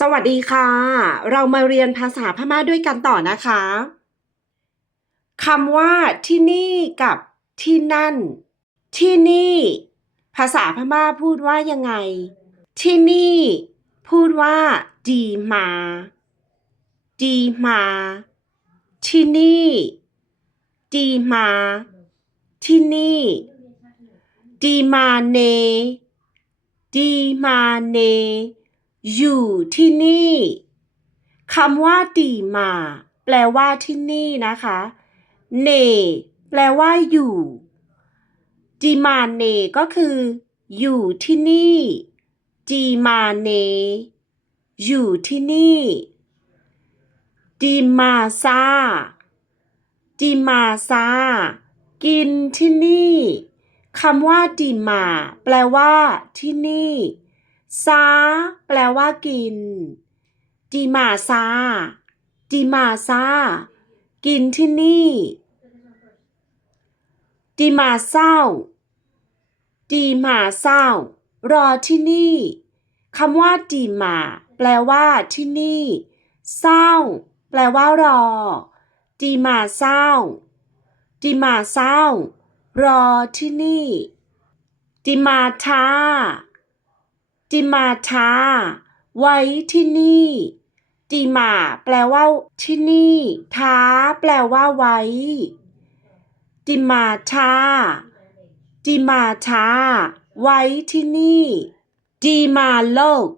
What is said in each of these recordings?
สวัสดีค่ะ เรามาเรียนภาษาพม่าด้วยกันต่อนะคะคำว่าที่นี่กับที่นั่น ที่นี่ ภาษาพม่าพูดว่ายังไง ที่นี่ พูดว่าดีมาดีมา ที่นี่ดีมา ที่นี่ดีมาเนดีมาเน อยู่ที่นี่คำว่าดีมา แปลว่าที่นี่นะคะเนแปลว่าอยู่ดีมาเนก็คือ อยู่ที่นี่ดีมาเนอยู่ที่นี่ดีมาซาดีมาซากินที่นี่คำว่าดีมา แปลว่า ที่นี่ ซาแปลว่ากินดีมาซาดีมาซา กินที่นี่ดีมาเศร้าดีมาเศร้า รอที่นี่คำว่าดีมา แปลว่าที่นี่ เศร้า แปลว่ารอดีมาเศร้าดีมาเศร้า รอที่นี่ดิมาทา ดิมาทาไว้ที่นี่ดิมาแปลว่าที่นี่ ท้า แปลว่าไว้ดิมาทาดิมาทาไว้ที่นี่ดีมาโลก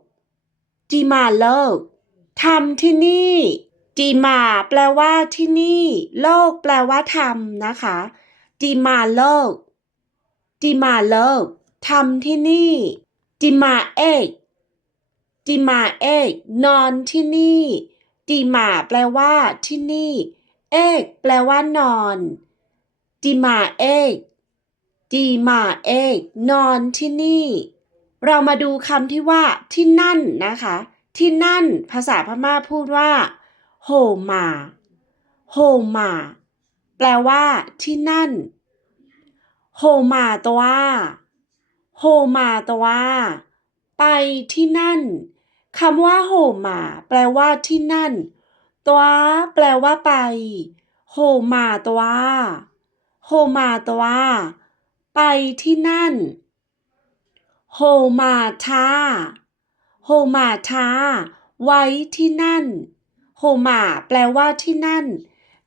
ดีมาโลกทำที่นี่ดีมาแปลว่าที่นี่ โลก แปลว่าทำนะคะดีมาโลกดีมาโลกทำที่นี่ ดีมาเอกดีมาเอกนอนที่นี่ดีมาแปลว่าที่นี่ เอกแปลว่านอนดีมาเอกดีมาเอกนอนที่นี่ เรามาดูคำที่ว่า ที่นั่นนะคะ ที่นั่น ภาษาพม่าพูดว่าโฮมาโฮมาแปลว่า ที่นั่นโฮมาตัว โฮมาตัวไปที่นั่นคำว่าโฮมาแปลว่าที่นั่นตัวแปลว่าไป โฮมาตัวโฮมาตัวไปที่นั่น โฮมาทาโฮมาทาไว้ที่นั่น โฮมาแปลว่าที่นั่น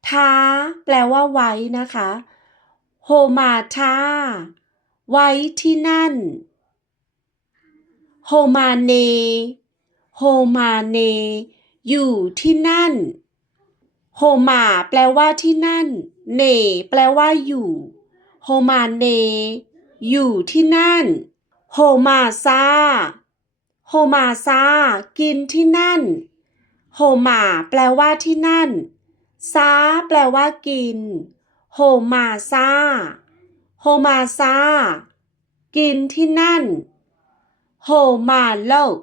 ท้า แปลว่าไว้นะคะ โฮมาทา ไว้ที่นั่น โฮมาเน โฮมาเน อยู่ที่นั่น โฮมาแปลว่าที่นั่น เน แปลว่าอยู่ โฮมาเน อยู่ที่นั่น โฮมาซา โฮมาซา กินที่นั่น โฮมาแปลว่าที่นั่น ซา แปลว่ากิน โฮมาซา โฮมาซา กินที่นั่น โฮมาโลก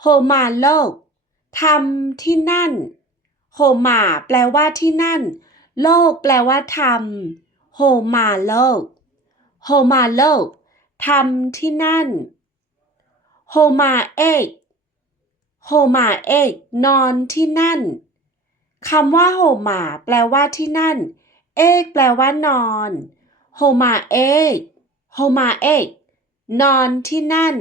โฮมาโลก ทำที่นั่น โฮมาแปลว่าที่นั่น โลกแปลว่าทำโฮมาโลก โฮมาโลก ทำที่นั่น โฮมาเอกโฮมาเอกนอนที่นั่นคำว่าโฮมาแปลว่าที่นั่น เอกแปลว่านอน โฮมาเอกโฮมาเอกนอนที่นั่น